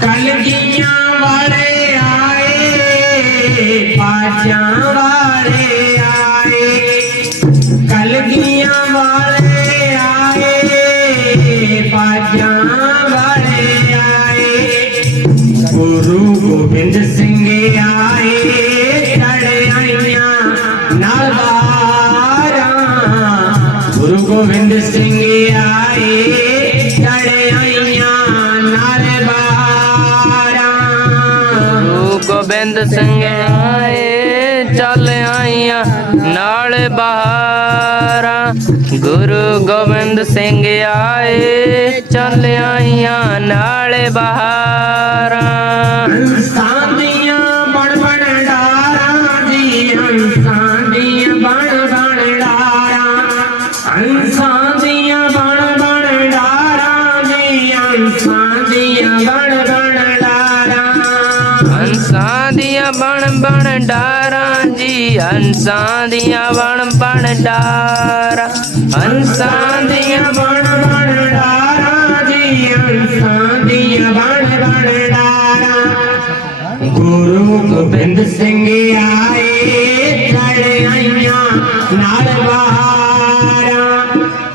ਕਲਗੀਆਂ ਵਾਲੇ ਆਏ ਪਾਚਾਂ ਵਾਲੇ ਆਏ। ਕਲਗੀਆਂ ਵਾਲੇ ਆਏ ਪਾਚਾਂ ਵਾਲੇ ਆਏ। ਗੁਰੂ ਗੋਬਿੰਦ ਸਿੰਘ ਆਏ ਚੜਾਈਆਂ ਨਲਵਾਰਾਂ ਗੁਰੂ ਗੋਬਿੰਦ ਸਿੰਘ ਆਏ ਚੜਾਈਆਂ ਗੁਰੂ ਗੋਬਿੰਦ ਸਿੰਘ ਆਏ, ਚੱਲ ਆਈਆਂ ਨਾਲ ਬਹਾਰਾਂ। ਗੁਰੂ ਗੋਬਿੰਦ ਸਿੰਘ ਆਏ, ਚੱਲ ਆਈਆਂ ਨਾਲ ਬਹਾਰਾਂ। ਹੰਸਾਂ ਦੀਆਂ ਬਣ ਬਣ ਡਾਰਾਂ ਹੰਸਾਂ ਦੀਆਂ ਵਣ ਬਣ ਡਾਰਾਂ, ਜੀ ਹੰਸਾਂ ਦੀਆਂ ਵਣ ਬਣ ਡਾਰਾਂ। ਗੁਰੂ ਗੋਬਿੰਦ ਸਿੰਘ ਆਏ ਚੜਾਈਆਂ ਨਾਲ ਬਹਾਰਾਂ।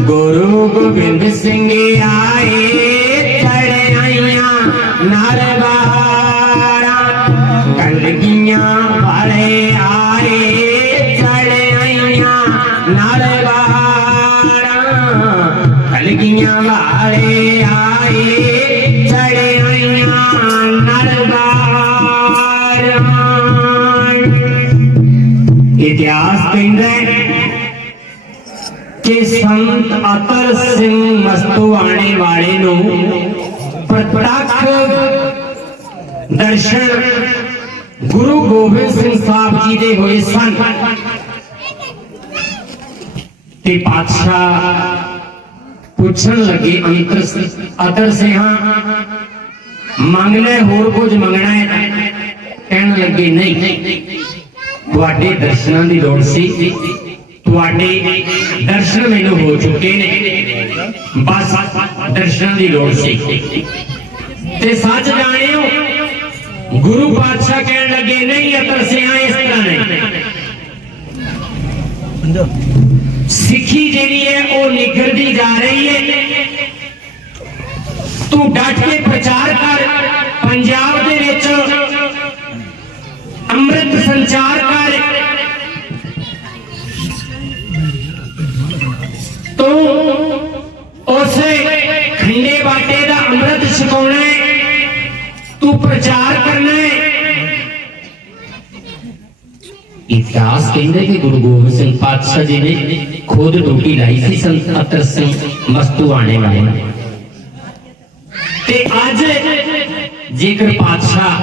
ਗੁਰੂ ਗੋਬਿੰਦ ਸਿੰਘ ਆਏ ਚੜਾਈਆਂ ਨਾਲ ਕਲਗੀਆਂ ਵਾਲੇ ਆਏ ਚੜਾਈਆਂ ਨਾਲ ਬਹਾਰਾਂ ਇਤਿਹਾਸ ਕਹਿੰਦਾ ਹੈ ਕਿ ਸੰਤ ਅਤਰ ਸਿੰਘ ਮਸਤੂਆਣੇ ਵਾਲੇ ਨੂੰ ਪ੍ਰਤੱਖ ਦਰਸ਼ਨ ਗੁਰੂ ਗੋਬਿੰਦ ਸਿੰਘ ਸਾਹਿਬ ਜੀ ਦੇ ਹੋਏ ਸਨ। ਤੇ ਪਾਤਸ਼ਾਹ ਪੁੱਛਣ ਲੱਗੇ ਅੰਤਰ ਅਤਰ ਸਿੰਘਾਂ ਮੰਗ ਲੈ ਹੋਰ ਕੁਝ ਮੰਗਣਾ ਹੈ? ਕਹਿਣ ਲੱਗੇ ਨਹੀਂ ਤੁਹਾਡੇ ਦਰਸ਼ਨਾਂ ਦੀ ਲੋੜ ਸੀ। ਤੁਹਾਡੇ ਦਰਸ਼ਨ ਮੈਨੂੰ ਹੋ ਚੁੱਕੇ ਨੇ। ਬਸ ਦਰਸ਼ਨ ਦੀ ਲੋੜ ਸੀ। ਤੇ ਸੱਚ ਜਾਣਿਓ ਗੁਰੂ ਪਾਤਸ਼ਾਹ ਕਹਿਣ ਲੱਗੇ ਨਹੀਂ ਅਤਰ ਸਿਆਂ ਇਸ ਤਰ੍ਹਾਂ ਨਹੀਂ ਸਿੱਖੀ ਜਿਹੜੀ ਹੈ ਉਹ ਨਿਖਰਦੀ जा रही है। तू डांट के ਇਤਿਹਾਸ ਕਹਿੰਦੇ ਕਿ ਗੁਰੂ ਗੋਬਿੰਦ ਸਿੰਘ ਪਾਤਸ਼ਾਹ ਜੀ ਨੇ ਖੁਦ ਡਿਊਟੀ ਲਾਈ ਸੀ ਸੰਤ ਅਤਰ ਸਿੰਘ ਮਸਤੂਆਣੇ ਵਾਲੇ ਤੇ ਅੱਜ ਜੇਕਰ ਪਾਤਸ਼ਾਹ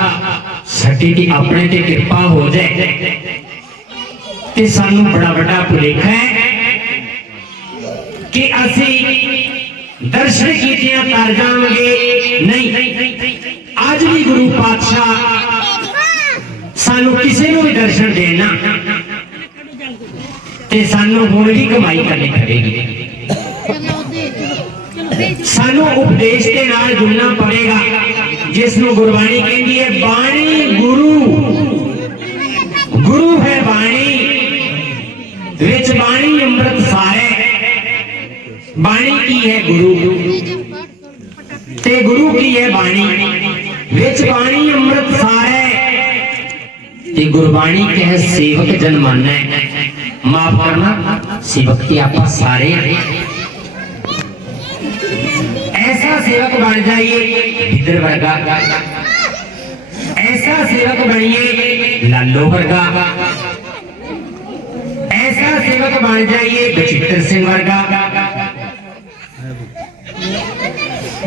ਸੱਟੀ ਦੀ ਆਪਣੇ ਤੇ ਕਿਰਪਾ ਹੋ ਜਾਏ, ਤੇ ਸਾਨੂੰ ਬੜਾ ਵੱਡਾ ਭੁਲੇਖਾ ਹੈ ਕਿ ਅਸੀਂ ਦਰਸ਼ਨ ਕੀਤਿਆਂ ਕਰ ਜਾਵਾਂਗੇ, ਨਹੀਂ। ਅੱਜ ਵੀ ਗੁਰੂ ਪਾਤਸ਼ਾਹ ਸਾਨੂੰ ਕਿਸੇ ਨੂੰ ਵੀ ਦਰਸ਼ਨ ਦੇਣਾ ਤੇ ਸਾਨੂੰ ਹੁਣ ਵੀ ਕਮਾਈ ਕਰਨੀ ਪਵੇਗੀ। ਸਾਨੂੰ ਉਪਦੇਸ਼ ਦੇ ਨਾਲ ਜੁੜਨਾ ਪਵੇਗਾ। ਜਿਸ ਨੂੰ ਗੁਰਬਾਣੀ ਕਹਿੰਦੀ ਹੈ, ਬਾਣੀ ਗੁਰਬਾਣੀ ਕਹੇ ਸੇਵਕ ਜਨ ਮਾਨੈ ਮਾਫ ਕਰਨਾ ਸੇਵਕ ਕੀ ਆਪਾਂ ਸਾਰੇ ऐसा सेवक बन जाइए इधर वर्गा ऐसा सेवक बनिए लालो वर्गा ऐसा सेवक बन जाइए बचित्र सिंह वर्गा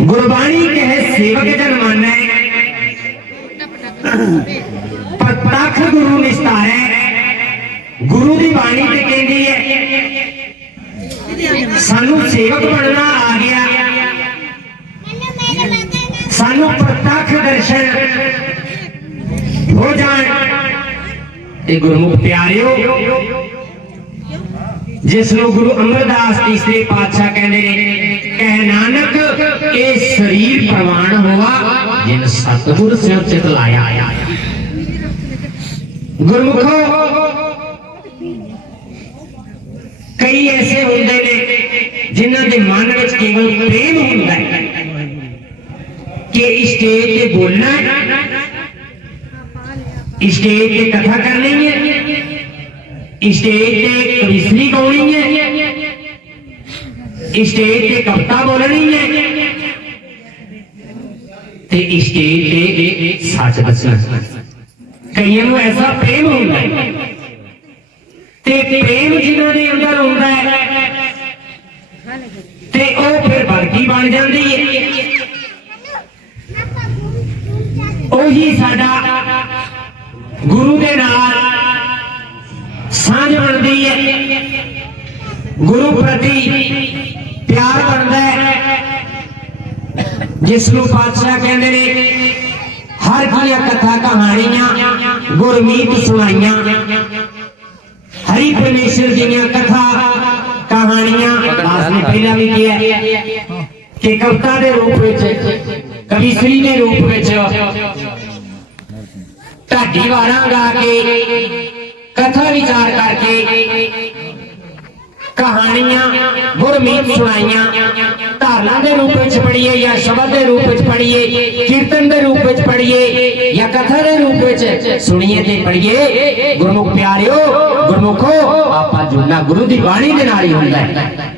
गुरबाणी कहे सेवक जन माने ਪ੍ਰਤੱਖ ਗੁਰੂ ਨਿਸਤਾਰੇ ਗੁਰੂ ਦੀ ਬਾਣੀ ਤੇ ਕਹਿੰਦੀ ਹੈ, ਸਾਨੂੰ ਸੇਵਕ ਬਣਨਾ ਆ ਗਿਆ। ਸਾਨੂੰ ਪ੍ਰਤੱਖ ਦਰਸ਼ਨ ਹੋ ਜਾਣ। ਤੇ ਗੁਰਮੁਖ ਪਿਆਰਿਓ, ਜਿਸ ਨੂੰ ਗੁਰੂ ਅਮਰਦਾਸ ਤੀਸਰੇ ਪਾਤਸ਼ਾਹ ਕਹਿੰਦੇ ਨੇ, ਕਹਿ ਨਾਨਕ, ਇਹ ਸਰੀਰ ਪ੍ਰਵਾਨ ਹੋਆ, ਜਿਨ ਸਤਿਗੁਰ ਸਿਰ ਚਿਤ ਲਾਇਆ ਗੁਰਮੁਖੋ ਕਈ ਐਸੇ ਹੁੰਦੇ ਨੇ ਜਿਨ੍ਹਾਂ ਦੇ ਮਨ ਵਿੱਚ ਕੇਵਲ ਪ੍ਰੇਮ ਹੁੰਦਾ ਹੈ ਕਿ ਸਟੇਜ ਤੇ ਬੋਲਣਾ ਹੈ ਸਟੇਜ ਤੇ ਕਥਾ ਕਰਨੀ ਹੈ ਸਟੇਜ ਤੇ ਕਵਿਸ਼ਰੀ ਗਾਉਣੀ ਹੈ ਸਟੇਜ ਤੇ ਕਵਿਤਾ ਬੋਲਣੀ ਹੈ ਤੇ ਸਟੇਜ ਤੇ ਸੱਚ ਦੱਸਣਾ ਕਈਆਂ ਨੂੰ ਐਸਾ ਪ੍ਰੇਮ ਹੁੰਦਾ ਹੈ। ਤੇ ਪ੍ਰੇਮ ਜਿਨ੍ਹਾਂ ਦੇ ਅੰਦਰ ਹੁੰਦਾ ਹੈ, ਤੇ ਉਹ ਫਿਰ ਵਰਗੀ ਬਣ ਜਾਂਦੀ ਹੈ। ਉਹੀ ਸਾਡਾ ਗੁਰੂ ਦੇ ਨਾਲ ਸਾਂਝ ਬਣਦੀ ਹੈ। ਗੁਰੂ ਪ੍ਰਤੀ ਪਿਆਰ ਬਣਦਾ ਹੈ। ਜਿਸ ਨੂੰ ਪਾਤਸ਼ਾਹ ਕਹਿੰਦੇ ਨੇ हर किया कथा कहानियाँ, गुरमीत सुनाइया। हरि परमेश्वर जी ने कथा, कहानियाँ पहला भी किया कि कविता के रूप में कविश्री के रूप में ढाडी वारा गा के, कथा विचार करके कहानियाँ, गुरमीत सुनाइया। ਸੁਣਾਈਆਂ ਧਾਰਨਾ ਦੇ ਰੂਪ ਵਿੱਚ ਪੜ੍ਹੀਏ ਜਾਂ ਸ਼ਬਦ ਦੇ ਰੂਪ ਵਿੱਚ ਪੜ੍ਹੀਏ ਕੀਰਤਨ ਦੇ ਰੂਪ ਵਿੱਚ ਪੜ੍ਹੀਏ ਜਾਂ ਕਥਾ ਦੇ ਰੂਪ ਵਿੱਚ ਸੁਣੀਏ ਤੇ ਪੜ੍ਹੀਏ ਗੁਰਮੁਖ ਪਿਆਰਿਓ ਗੁਰਮੁਖੋ ਆਪਾਂ ਜੁੜਨਾ ਗੁਰੂ ਦੀ ਬਾਣੀ ਦੇ ਨਾਲ ਹੀ ਹੁੰਦਾ ਹੈ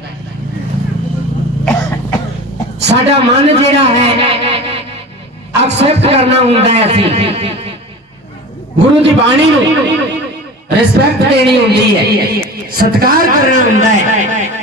ਸਾਡਾ ਮਨ ਜਿਹੜਾ ਹੈ ਐਕਸੈਪਟ ਕਰਨਾ ਹੁੰਦਾ ਹੈ ਅਸੀਂ ਗੁਰੂ ਦੀ ਬਾਣੀ ਨੂੰ ਰਿਸਪੈਕਟ ਦੇਣੀ ਹੁੰਦੀ ਹੈ ਸਤਿਕਾਰ ਕਰਨਾ ਹੁੰਦਾ ਹੈ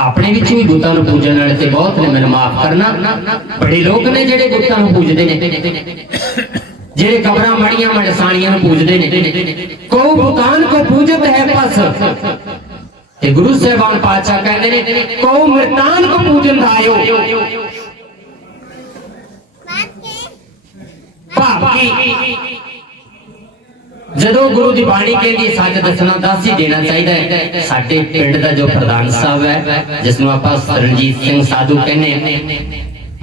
ਆਪਣੇ ਵਿੱਚ ਵੀ ਬੁੱਤਾਂ ਨੂੰ ਪੂਜਣ ਵਾਲੇ ਤੇ ਬਹੁਤ ਨੇ ਮੈਨੂੰ ਮਾਫ ਕਰਨਾ ਬੜੇ ਲੋਕ ਨੇ ਜਿਹੜੇ ਬੁੱਤਾਂ ਨੂੰ ਪੂਜਦੇ ਨੇ ਜਿਹੜੇ ਕਬਰਾਂ ਮੜੀਆਂ ਮੜਸਾਣੀਆਂ ਨੂੰ ਪੂਜਦੇ ਨੇ ਕੋ ਬੁਤਾਨ ਕੋ ਪੂਜਤ ਹੈ ਪਸ ਤੇ ਗੁਰੂ ਸਾਹਿਬਾਨ ਪਾਤਸ਼ਾਹ ਕਹਿੰਦੇ ਨੇ ਕੋ ਮਰਤਾਨ ਕੋ ਪੂਜਨ ਦਾ ਆਇਓ ਭਾਵ ਕਿ ਜਦੋਂ ਗੁਰੂ ਦੀ ਬਾਣੀ ਕਹਿੰਦੀ ਸੱਚ ਦੱਸਣਾ ਦੱਸ ਹੀ ਦੇਣਾ ਚਾਹੀਦਾ ਹੈ। ਸਾਡੇ ਪਿੰਡ ਦਾ ਜੋ ਪ੍ਰਧਾਨ ਸਾਹਿਬ ਹੈ ਜਿਸ ਨੂੰ ਆਪਾਂ ਸਰਨਜੀਤ ਸਿੰਘ ਸਾਧੂ ਕਹਿੰਦੇ ਹਾਂ,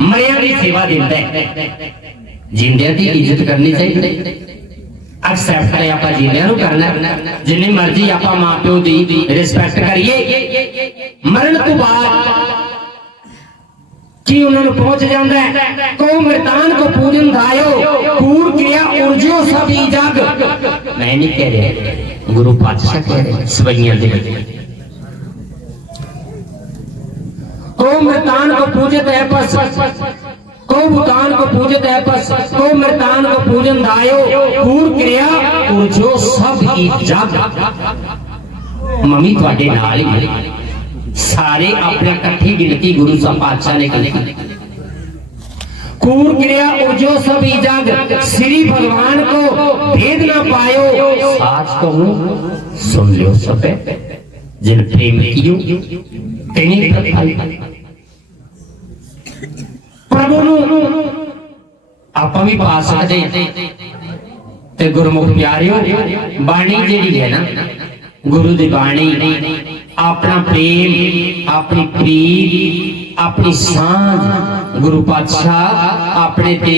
ਮਰਿਆਂ ਦੀ ਸੇਵਾ ਦਿੰਦਾ ਹੈ। ਜਿੰਦਿਆਂ ਦੀ ਇੱਜ਼ਤ ਕਰਨੀ ਚਾਹੀਦੀ ਹੈ। ਐਕਸੈਪਟ ਹੈ ਆਪਾਂ ਜਿੰਦਿਆਂ ਨੂੰ ਕਰਨਾ ਜਿੰਨੀ ਮਰਜ਼ੀ ਆਪਾਂ ਮਾਪਿਓ ਦੀ ਰਿਸਪੈਕਟ ਕਰੀਏ। ਮਰਨ ਤੋਂ ਬਾਅਦ जी उन्होंने पहुँच जाता है। को मृतान को पूजन धायो पूर किया, उर्जो सभी जग। मैं नहीं कह रहे, गुरु पातशाह कह रहे सवैया दे। को मृतान को पूजत है पस को भूतान को पूजत है पस को मृतान को पूजन धायो पूर क्रिया उर्जो सभी जग। मम्मी थोड़े नाल ही। सारे अपने कठी गिनती गुरु संपादशाने केली कूर। क्रिया उजो सब जग। श्री भगवान को भेद न पायो। आज कहूँ सुन लियो सब। जिन प्रेम कियो तेनी प्रभु नु, आप भी पास आ जाए ते गुरुमुख प्यारियो, बाणी जेडी है ना, गुरु दी बाणी। अपना प्रेम, अपनी प्रीत, अपनी साँझ, गुरु पातशाह अपने ते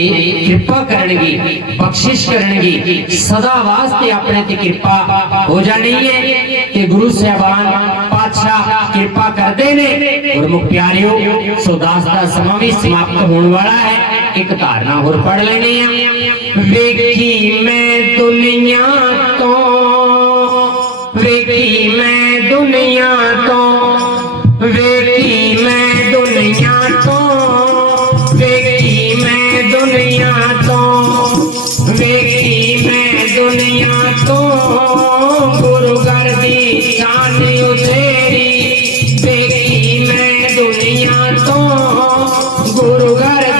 कृपा करेंगे, बख्शिश करेंगे, सदा वास्ते अपने ते कृपा। हो जानी है ते गुरु साहबान पातशाह कृपा कर देने गुरमुख प्यारियों, सुदास दा समा भी समाप्त होने वाला है। एक धारणा और पढ़ लेनी है। वेखी मैं दुनिया तो वेखी मैं दुनिया तो वेखी मैं दुनिया तो वेखी मैं दुनिया तो वेखी मैं दुनिया तो। गुरु घर दी शान उतेरी वेखी मैं दुनिया तो गुरु कर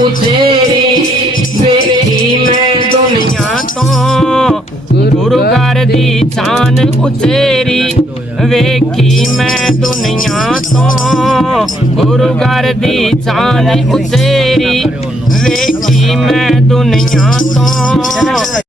ਉਤੇਰੀ ਵੇਖੀ ਮੈਂ ਦੁਨੀਆ ਤੋਂ। ਗੁਰੂ ਘਰ ਦੀ ਛਾਨ ਉਤੇਰੀ ਵੇਖੀ ਮੈਂ ਦੁਨੀਆਂ ਤੋਂ। ਗੁਰੂ ਘਰ ਦੀ ਸ਼ਾਨ ਉਸੇਰੀ ਵੇਖੀ ਮੈਂ ਦੁਨੀਆ ਤੋਂ।